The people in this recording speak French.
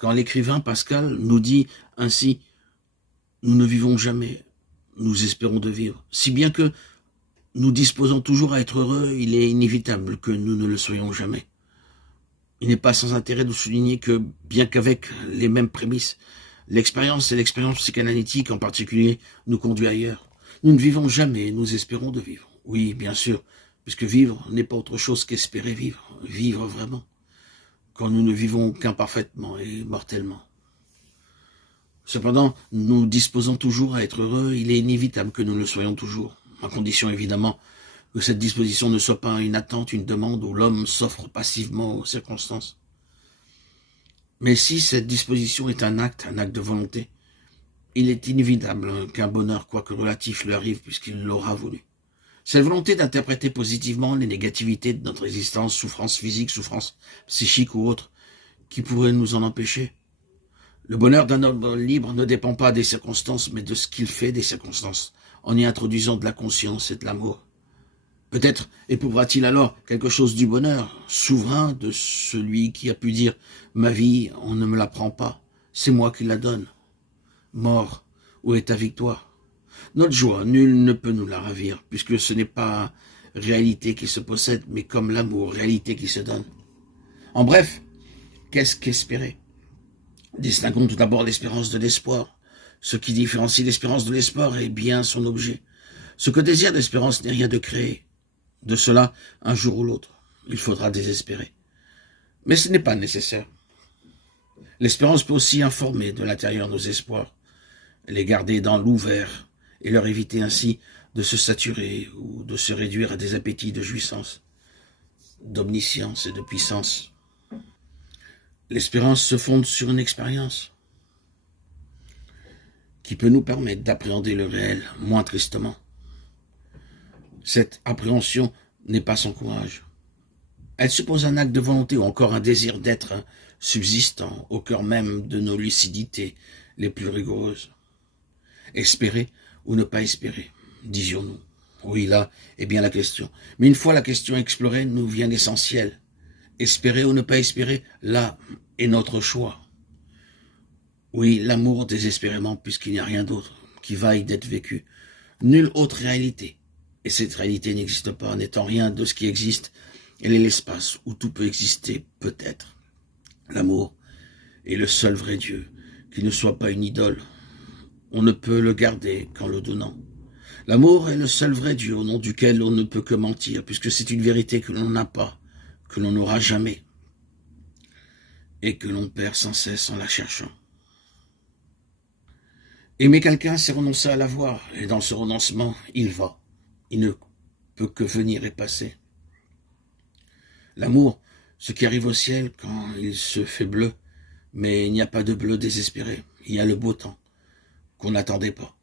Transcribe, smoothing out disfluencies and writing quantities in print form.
quand l'écrivain Pascal nous dit ainsi « Nous ne vivons jamais, nous espérons de vivre ». Si bien que nous disposons toujours à être heureux, il est inévitable que nous ne le soyons jamais. Il n'est pas sans intérêt de souligner que, bien qu'avec les mêmes prémices, l'expérience et l'expérience psychanalytique en particulier nous conduit ailleurs. Nous ne vivons jamais, nous espérons de vivre. Oui, bien sûr, puisque vivre n'est pas autre chose qu'espérer vivre, vivre vraiment, quand nous ne vivons qu'imparfaitement et mortellement. Cependant, nous disposons toujours à être heureux, il est inévitable que nous le soyons toujours, à condition évidemment que cette disposition ne soit pas une attente, une demande où l'homme s'offre passivement aux circonstances. Mais si cette disposition est un acte de volonté, il est inévitable qu'un bonheur, quoique relatif, lui arrive puisqu'il l'aura voulu. Cette volonté d'interpréter positivement les négativités de notre existence, souffrance physique, souffrance psychique ou autre, qui pourrait nous en empêcher. Le bonheur d'un homme libre ne dépend pas des circonstances, mais de ce qu'il fait des circonstances, en y introduisant de la conscience et de l'amour. Peut-être éprouvera-t-il alors quelque chose du bonheur, souverain de celui qui a pu dire « Ma vie, on ne me la prend pas, c'est moi qui la donne. Mort, où est ta victoire ?» Notre joie, nul ne peut nous la ravir, puisque ce n'est pas réalité qui se possède, mais comme l'amour, réalité qui se donne. En bref, qu'est-ce qu'espérer? Distinguons tout d'abord l'espérance de l'espoir. Ce qui différencie l'espérance de l'espoir est bien son objet. Ce que désire l'espérance n'est rien de créé. De cela, un jour ou l'autre, il faudra désespérer. Mais ce n'est pas nécessaire. L'espérance peut aussi informer de l'intérieur nos espoirs, les garder dans l'ouvert et leur éviter ainsi de se saturer ou de se réduire à des appétits de jouissance, d'omniscience et de puissance. L'espérance se fonde sur une expérience qui peut nous permettre d'appréhender le réel moins tristement. Cette appréhension n'est pas sans courage. Elle suppose un acte de volonté ou encore un désir d'être subsistant au cœur même de nos lucidités les plus rigoureuses. Espérer ou ne pas espérer, disions-nous. Oui, là est bien la question. Mais une fois la question explorée, nous vient l'essentiel. Espérer ou ne pas espérer, là est notre choix. Oui, l'amour désespérément, puisqu'il n'y a rien d'autre qui vaille d'être vécu. Nulle autre réalité. Et cette réalité n'existe pas, n'étant rien de ce qui existe. Elle est l'espace où tout peut exister, peut-être. L'amour est le seul vrai Dieu, qui ne soit pas une idole. On ne peut le garder qu'en le donnant. L'amour est le seul vrai Dieu au nom duquel on ne peut que mentir, puisque c'est une vérité que l'on n'a pas, que l'on n'aura jamais, et que l'on perd sans cesse en la cherchant. Aimer quelqu'un, c'est renoncer à l'avoir, et dans ce renoncement, il va. Il ne peut que venir et passer. L'amour, ce qui arrive au ciel quand il se fait bleu, mais il n'y a pas de bleu désespéré, il y a le beau temps qu'on n'attendait pas.